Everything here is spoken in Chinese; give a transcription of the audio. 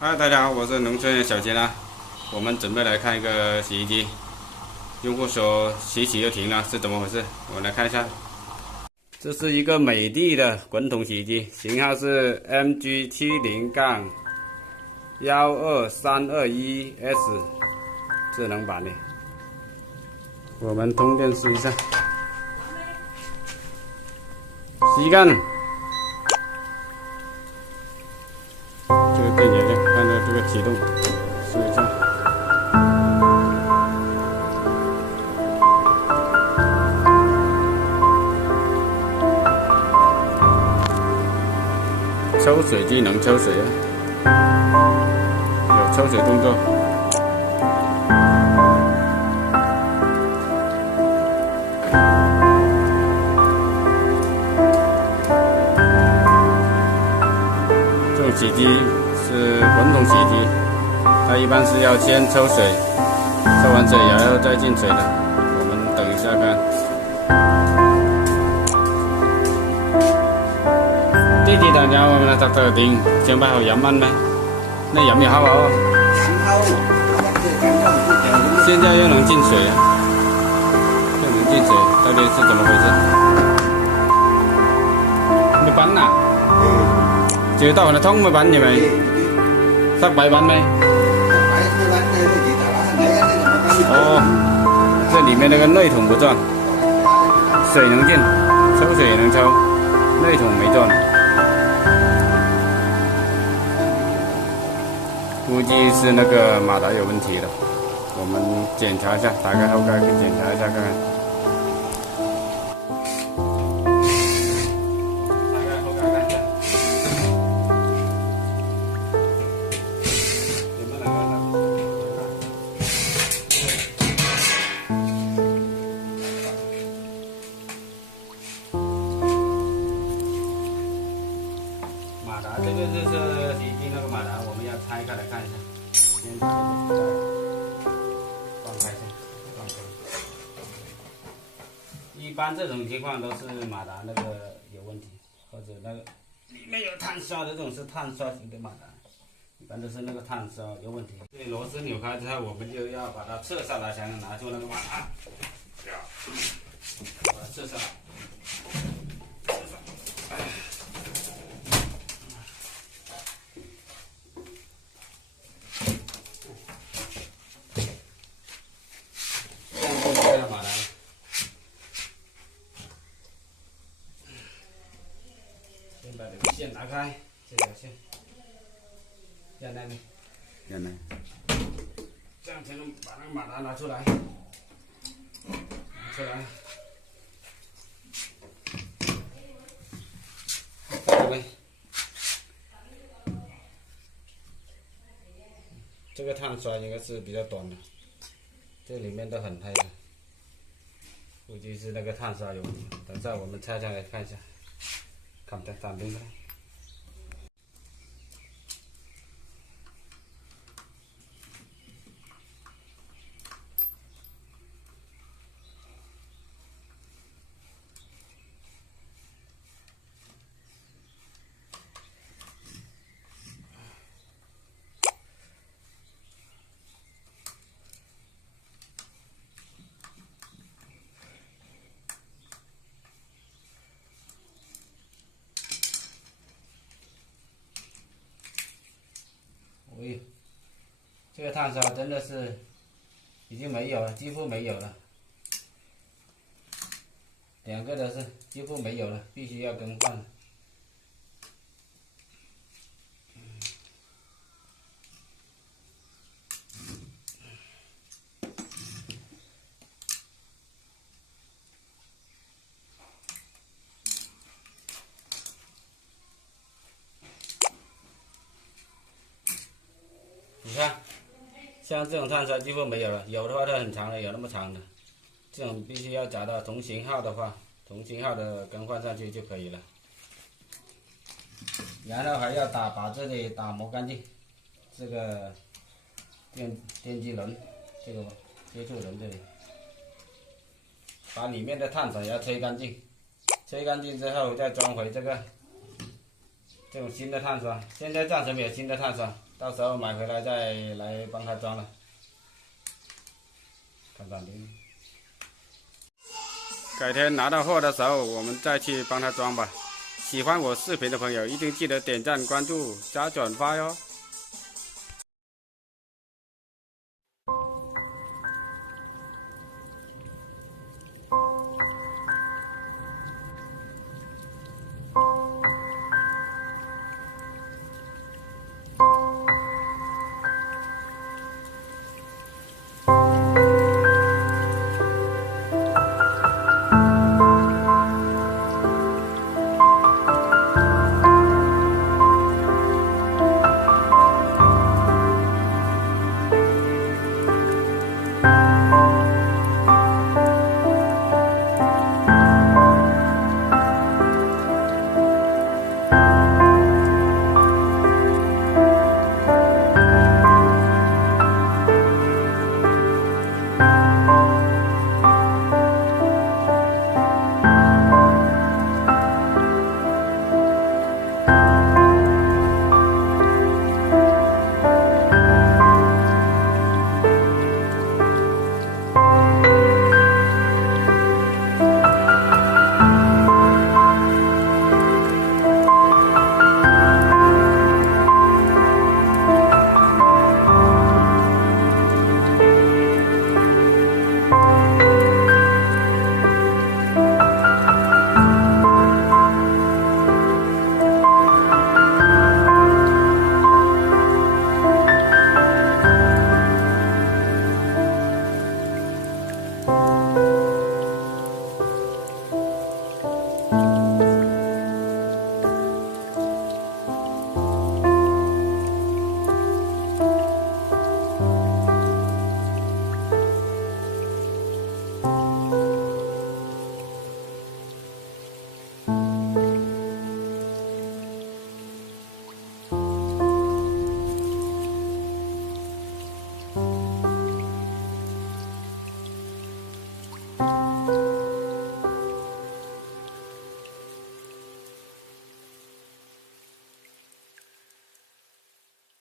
嗨，大家好，我是农村小杰啊。我们准备来看一个洗衣机，用户说洗又停了，是怎么回事？我们来看一下。这是一个美的的滚筒洗衣机，型号是 MG70-12321S 智能版的。我们通电试一下，吸干。这个电源呢，看到这个启动，试一下。抽水机能抽水啊，有抽水动作。这种洗衣机是滚筒洗衣机，它一般是要先抽水，抽完水然后再进水的。我们等一下看。呢啲大家我们特電上班後飲乜咩？那飲又好好。現在又能進水啊！又能進水，到底是怎麼回事？咪品啊？最多係通咪品係咪？塞擺品咩？哦，這裡面那個內桶不轉，水能進，抽水也能抽，內桶沒轉。估计是那个马达有问题了，我们检查一下，打开后盖检查一下看看。打开后盖看一下。有没有来看？马达这个就是洗衣机那个马达，我们要拆开来看一下。先把这个放开先，放开。一般这种情况都是马达那个有问题，或者那个里面有碳刷的，这种是碳刷型的马达，一般都是那个碳刷有问题。这螺丝扭开之后，我们就要把它撤下来，才能拿出那个马达。把它撤下来。先把这个线拿开，这条线，压那边，压那，这样才能把那个马达拿出来，拿出来。这边，这个碳刷应该是比较短的，这里面都很黑的，估计是那个碳刷有问题。等下我们拆下来看一下。cầm tay tạm bên đây. Ui, 这个碳刷真的是已经没有了，几乎没有了，两个都是几乎没有了，必须要更换了。你看，像这种碳刷几乎没有了，有的话它很长的，有那么长的，这种必须要找到同型号的话，同型号的更换上去就可以了。然后还要把这里打磨干净，这个电机轮，这个接触轮这里，把里面的碳水要吹干净，吹干净之后再装回这种新的碳刷。现在暂时没有新的碳刷，到时候买回来再来帮他装了，看软钉。改天拿到货的时候，我们再去帮他装吧。喜欢我视频的朋友，一定记得点赞、关注、加转发哟。